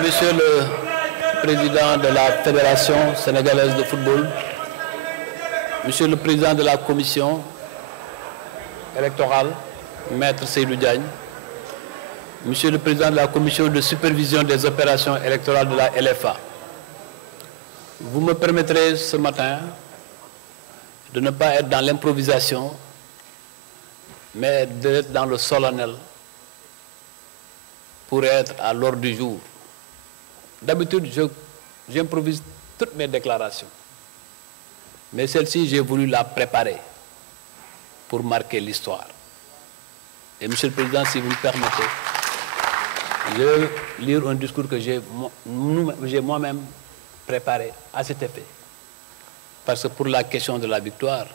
Monsieur le Président de la Fédération sénégalaise de football, Monsieur le Président de la Commission électorale, Maître Seydou Diagne, Monsieur le Président de la Commission de supervision des opérations électorales de la LFA, vous me permettrez ce matin de ne pas être dans l'improvisation, mais d'être dans le solennel pour être à l'ordre du jour. D'habitude, j'improvise toutes mes déclarations, mais celle-ci, j'ai voulu la préparer pour marquer l'histoire. Et Monsieur le Président, si vous me permettez, je vais lire un discours que j'ai moi-même préparé à cet effet. Parce que pour la question de la victoire,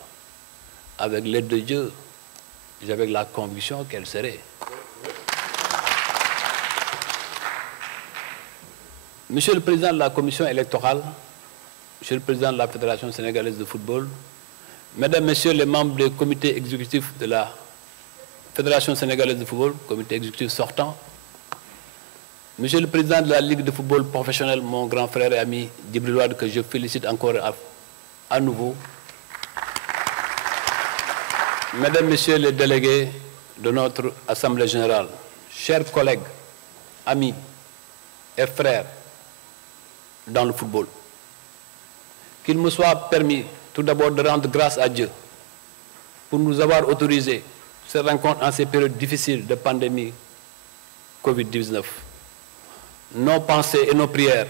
avec l'aide de Dieu, j'avais la conviction qu'elle serait. Monsieur le Président de la Commission électorale, Monsieur le Président de la Fédération sénégalaise de football, Mesdames, Messieurs les membres du comité exécutif de la Fédération sénégalaise de football, comité exécutif sortant, Monsieur le Président de la Ligue de football professionnel, mon grand frère et ami Djibril Wade, que je félicite encore à nouveau, Mesdames, Messieurs les délégués de notre Assemblée générale, chers collègues, amis et frères dans le football, qu'il me soit permis tout d'abord de rendre grâce à Dieu pour nous avoir autorisé cette rencontre en ces périodes difficiles de pandémie Covid-19. Nos pensées et nos prières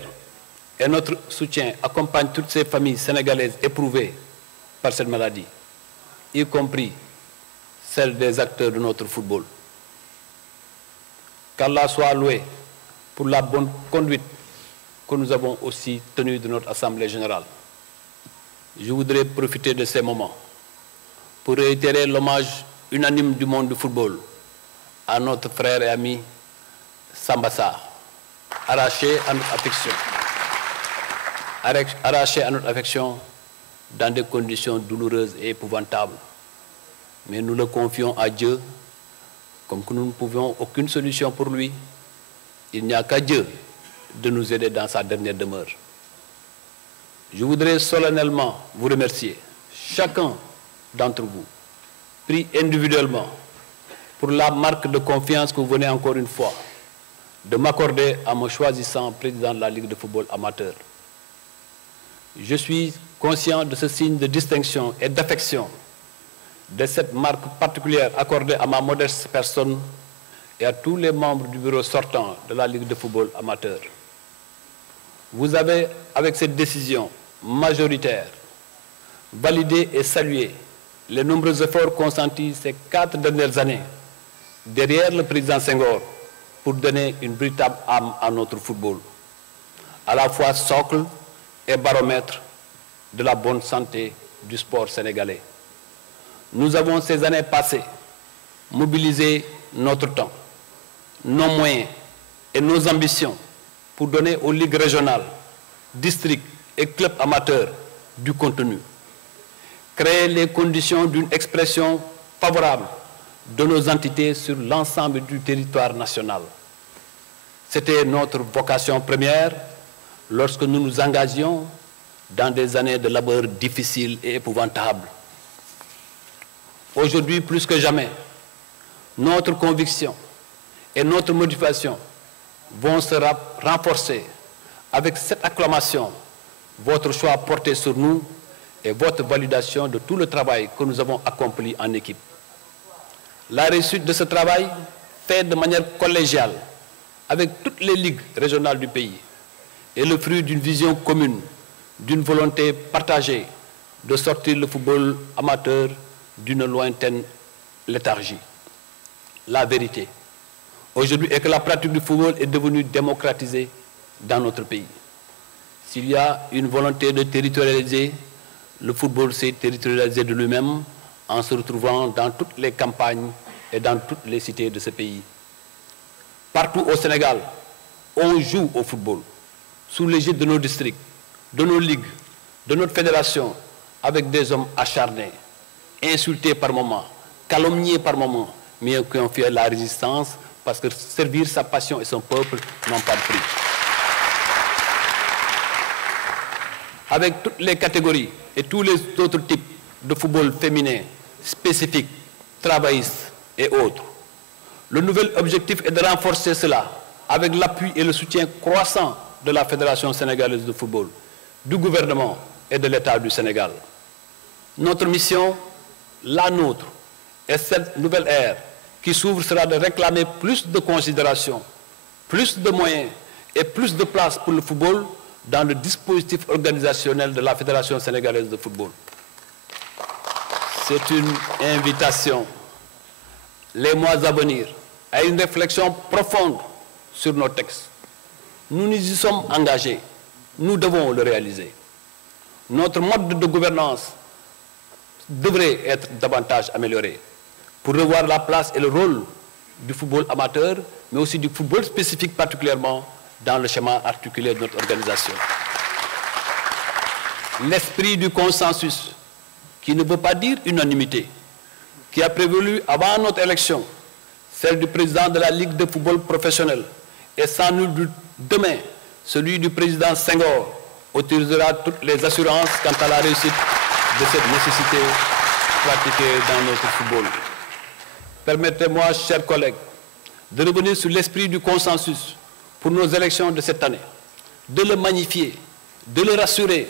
et notre soutien accompagnent toutes ces familles sénégalaises éprouvées par cette maladie, y compris celles des acteurs de notre football. Qu'Allah soit loué pour la bonne conduite que nous avons aussi tenue de notre Assemblée générale. Je voudrais profiter de ces moments pour réitérer l'hommage unanime du monde du football à notre frère et ami Samba Sarr, arraché à notre affection dans des conditions douloureuses et épouvantables. Mais nous le confions à Dieu, comme que nous ne pouvions aucune solution pour lui. Il n'y a qu'à Dieu de nous aider dans sa dernière demeure. Je voudrais solennellement vous remercier, chacun d'entre vous, pris individuellement, pour la marque de confiance que vous venez encore une fois de m'accorder en me choisissant président de la Ligue de football amateur. Je suis conscient de ce signe de distinction et d'affection, de cette marque particulière accordée à ma modeste personne et à tous les membres du bureau sortant de la Ligue de football amateur. Vous avez, avec cette décision majoritaire, validé et salué les nombreux efforts consentis ces 4 dernières années derrière le président Senghor pour donner une véritable âme à notre football, à la fois socle et baromètre de la bonne santé du sport sénégalais. Nous avons ces années passées mobilisé notre temps, nos moyens et nos ambitions pour donner aux ligues régionales, districts et clubs amateurs du contenu, créer les conditions d'une expression favorable de nos entités sur l'ensemble du territoire national. C'était notre vocation première lorsque nous nous engagions dans des années de labeur difficiles et épouvantables. Aujourd'hui, plus que jamais, notre conviction et notre motivation vont se renforcer avec cette acclamation, votre choix porté sur nous et votre validation de tout le travail que nous avons accompli en équipe. La réussite de ce travail, fait de manière collégiale avec toutes les ligues régionales du pays, est le fruit d'une vision commune, d'une volonté partagée de sortir le football amateur d'une lointaine léthargie. La vérité, aujourd'hui, est que la pratique du football est devenue démocratisée dans notre pays. S'il y a une volonté de territorialiser, le football s'est territorialisé de lui-même en se retrouvant dans toutes les campagnes et dans toutes les cités de ce pays. Partout au Sénégal, on joue au football, sous l'égide de nos districts, de nos ligues, de notre fédération, avec des hommes acharnés, insultés par moments, calomniés par moments, mais qui ont fait la résistance parce que servir sa passion et son peuple n'ont pas de prix. avec toutes les catégories et tous les autres types de football féminin, spécifique, travailliste et autres. Le nouvel objectif est de renforcer cela avec l'appui et le soutien croissant de la Fédération sénégalaise de football, du gouvernement et de l'État du Sénégal. Notre mission, la nôtre, et cette nouvelle ère qui s'ouvre sera de réclamer plus de considération, plus de moyens et plus de place pour le football dans le dispositif organisationnel de la Fédération sénégalaise de football. C'est une invitation, les mois à venir, à une réflexion profonde sur nos textes. Nous nous y sommes engagés, nous devons le réaliser. Notre mode de gouvernance devrait être davantage amélioré pour revoir la place et le rôle du football amateur, mais aussi du football spécifique particulièrement dans le schéma articulé de notre organisation. L'esprit du consensus, qui ne veut pas dire unanimité, qui a prévalu avant notre élection, celle du président de la Ligue de football professionnel, et sans nul doute demain, celui du président Senghor, autorisera toutes les assurances quant à la réussite de cette nécessité pratiquée dans notre football. Permettez-moi, chers collègues, de revenir sur l'esprit du consensus pour nos élections de cette année, de le magnifier, de le rassurer,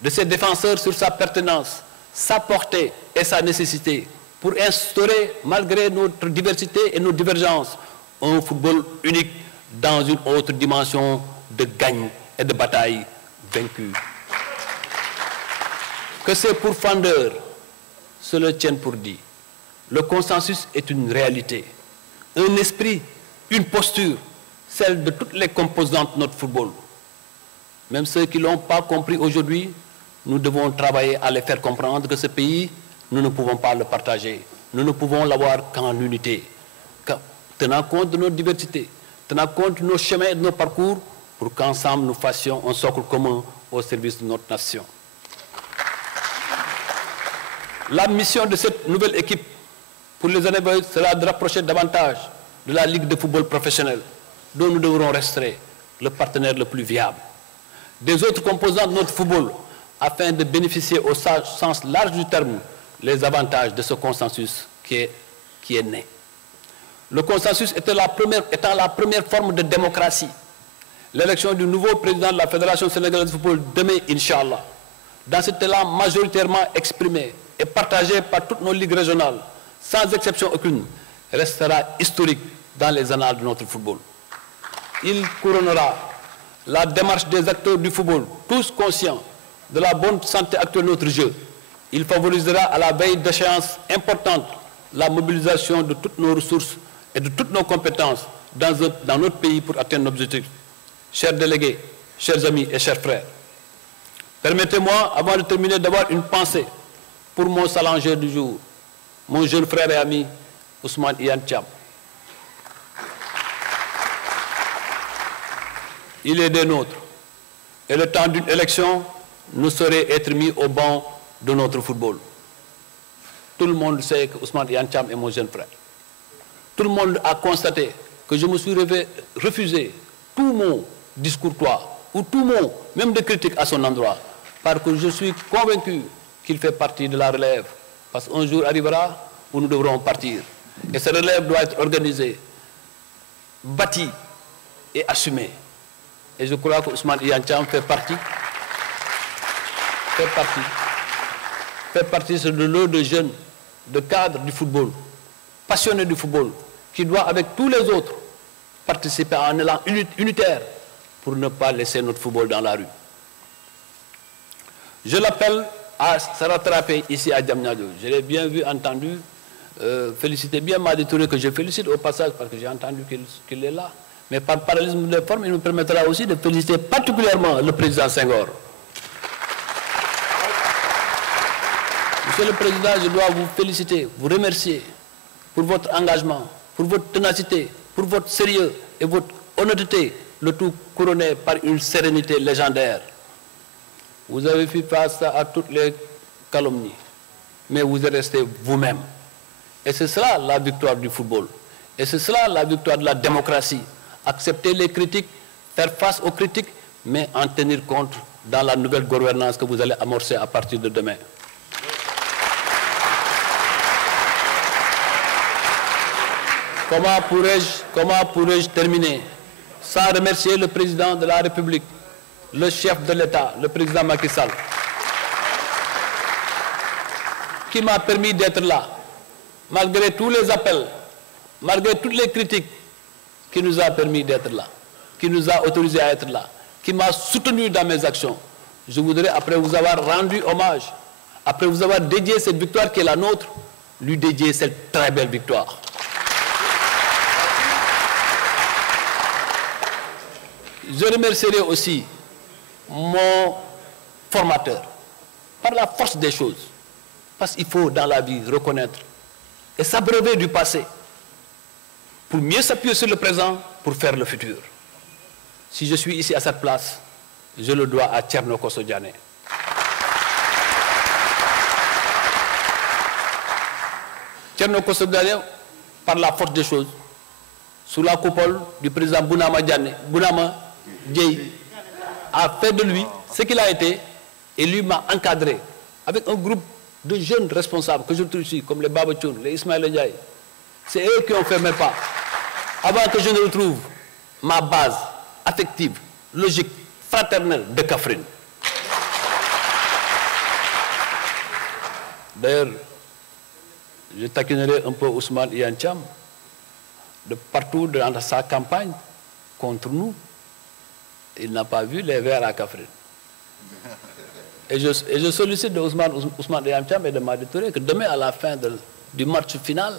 de ses défenseurs sur sa pertinence, sa portée et sa nécessité pour instaurer, malgré notre diversité et nos divergences, un football unique dans une autre dimension de gagne et de bataille vaincue. Que ces pourfendeurs se le tiennent pour dit. Le consensus est une réalité, un esprit, une posture, celle de toutes les composantes de notre football. Même ceux qui ne l'ont pas compris aujourd'hui, nous devons travailler à les faire comprendre que ce pays, nous ne pouvons pas le partager. Nous ne pouvons l'avoir qu'en unité, tenant compte de nos diversités, tenant compte de nos chemins et de nos parcours, pour qu'ensemble nous fassions un socle commun au service de notre nation. La mission de cette nouvelle équipe pour les années à venir sera de rapprocher davantage de la Ligue de football professionnel, dont nous devrons rester le partenaire le plus viable, des autres composants de notre football, afin de bénéficier au sens large du terme les avantages de ce consensus qui est né. Le consensus étant la première forme de démocratie, l'élection du nouveau président de la Fédération sénégalaise de football demain, Inch'Allah, dans cet élan majoritairement exprimé et partagé par toutes nos ligues régionales, sans exception aucune, restera historique dans les annales de notre football. Il couronnera la démarche des acteurs du football, tous conscients de la bonne santé actuelle de notre jeu. Il favorisera à la veille d'échéances importantes la mobilisation de toutes nos ressources et de toutes nos compétences dans notre pays pour atteindre nos objectifs. Chers délégués, chers amis et chers frères, permettez-moi, avant de terminer, d'avoir une pensée pour mon salangeur du jour, mon jeune frère et ami, Ousmane Iyane Thiam. Il est des nôtres, et le temps d'une élection ne saurait être mis au banc de notre football. Tout le monde sait que Ousmane Iyane Thiam est mon jeune frère. Tout le monde a constaté que je me suis refusé tout mon discours ou tout mot, même de critique à son endroit, parce que je suis convaincu qu'il fait partie de la relève. Parce qu'un jour arrivera où nous devrons partir. Et cette relève doit être organisée, bâtie et assumée. Et je crois que Ousmane Iyane Thiam fait partie de l'eau de jeunes, de cadres du football, passionnés du football, qui doit avec tous les autres participer à un élan unitaire pour ne pas laisser notre football dans la rue. Je l'appelle à se rattraper ici à Diamniadio. Je l'ai bien vu, entendu, féliciter bien Madi Touré, que je félicite au passage parce que j'ai entendu qu'il est là. Mais par parallélisme de forme, il me permettra aussi de féliciter particulièrement le président Senghor. Monsieur le Président, je dois vous féliciter, vous remercier pour votre engagement, pour votre ténacité, pour votre sérieux et votre honnêteté, le tout couronné par une sérénité légendaire. Vous avez fait face à toutes les calomnies, mais vous êtes resté vous-même. Et c'est cela la victoire du football. Et c'est cela la victoire de la démocratie. Accepter les critiques, faire face aux critiques, mais en tenir compte dans la nouvelle gouvernance que vous allez amorcer à partir de demain. Comment pourrais-je terminer sans remercier le président de la République, le chef de l'État, le président Macky Sall, qui m'a permis d'être là, malgré tous les appels, malgré toutes les critiques, qui nous a permis d'être là, qui nous a autorisés à être là, qui m'a soutenu dans mes actions. Je voudrais, après vous avoir rendu hommage, après vous avoir dédié cette victoire qui est la nôtre, lui dédier cette très belle victoire. Je remercierai aussi mon formateur, par la force des choses, parce qu'il faut dans la vie reconnaître et s'abreuver du passé pour mieux s'appuyer sur le présent pour faire le futur. Si je suis ici à cette place, je le dois à Thierno Kosso Diané. Thierno Kosso Diané, par la force des choses, sous la coupole du président Bounama Dièye, a fait de lui ce qu'il a été et lui m'a encadré avec un groupe de jeunes responsables que je trouve ici, comme les Baba Thioune, les Ismaël Ndiaye. C'est eux qui ont fait mes pas. Avant que je ne retrouve ma base affective, logique, fraternelle de Kaffrine. D'ailleurs, je taquinerai un peu Ousmane Iyane Thiam de partout dans sa campagne contre nous. Il n'a pas vu les verts à Kaffrine. Et je sollicite de Ousmane Iyane Thiam et de Madi Touré que demain, à la fin du match final,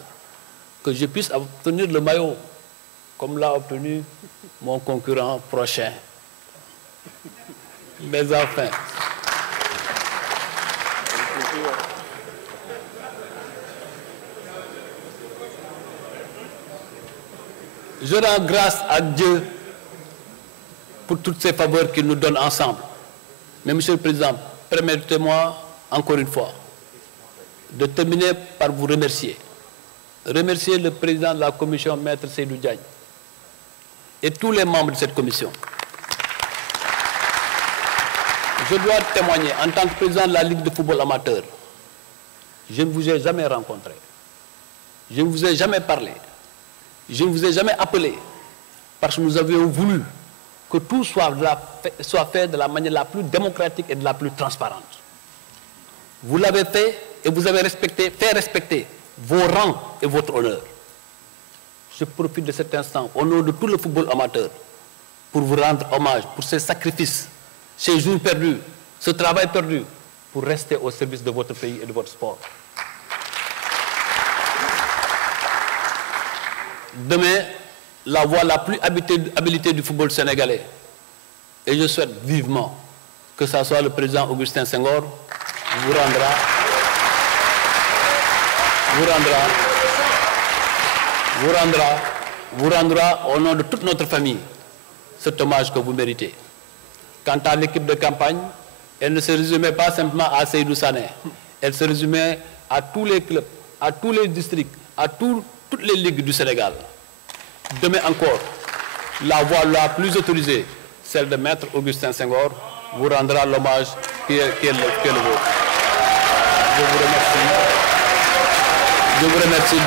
que je puisse obtenir le maillot, comme l'a obtenu mon concurrent prochain. Mais enfin, je rends grâce à Dieu pour toutes ces faveurs qu'il nous donne ensemble. Mais Monsieur le Président, permettez-moi encore une fois de terminer par vous remercier. Remercier le président de la commission, Maître Seydou Diagne, et tous les membres de cette commission. Je dois témoigner en tant que président de la Ligue de football amateur. Je ne vous ai jamais rencontré. Je ne vous ai jamais parlé. Je ne vous ai jamais appelé. Parce que nous avions voulu que tout soit fait de la manière la plus démocratique et de la plus transparente. Vous l'avez fait et vous avez fait respecter vos rangs et votre honneur. Je profite de cet instant, au nom de tout le football amateur, pour vous rendre hommage pour ces sacrifices, ces jours perdus, ce travail perdu, pour rester au service de votre pays et de votre sport. Demain, la voie la plus habilitée du football sénégalais, et je souhaite vivement que ce soit le président Augustin Senghor, vous rendra au nom de toute notre famille cet hommage que vous méritez. Quant à l'équipe de campagne, elle ne se résumait pas simplement à Seydou Sané, elle se résumait à tous les clubs, à tous les districts, à toutes les ligues du Sénégal. Demain encore, la voie la plus autorisée, celle de Maître Augustin Senghor, vous rendra l'hommage qui est le vôtre. Je vous remercie.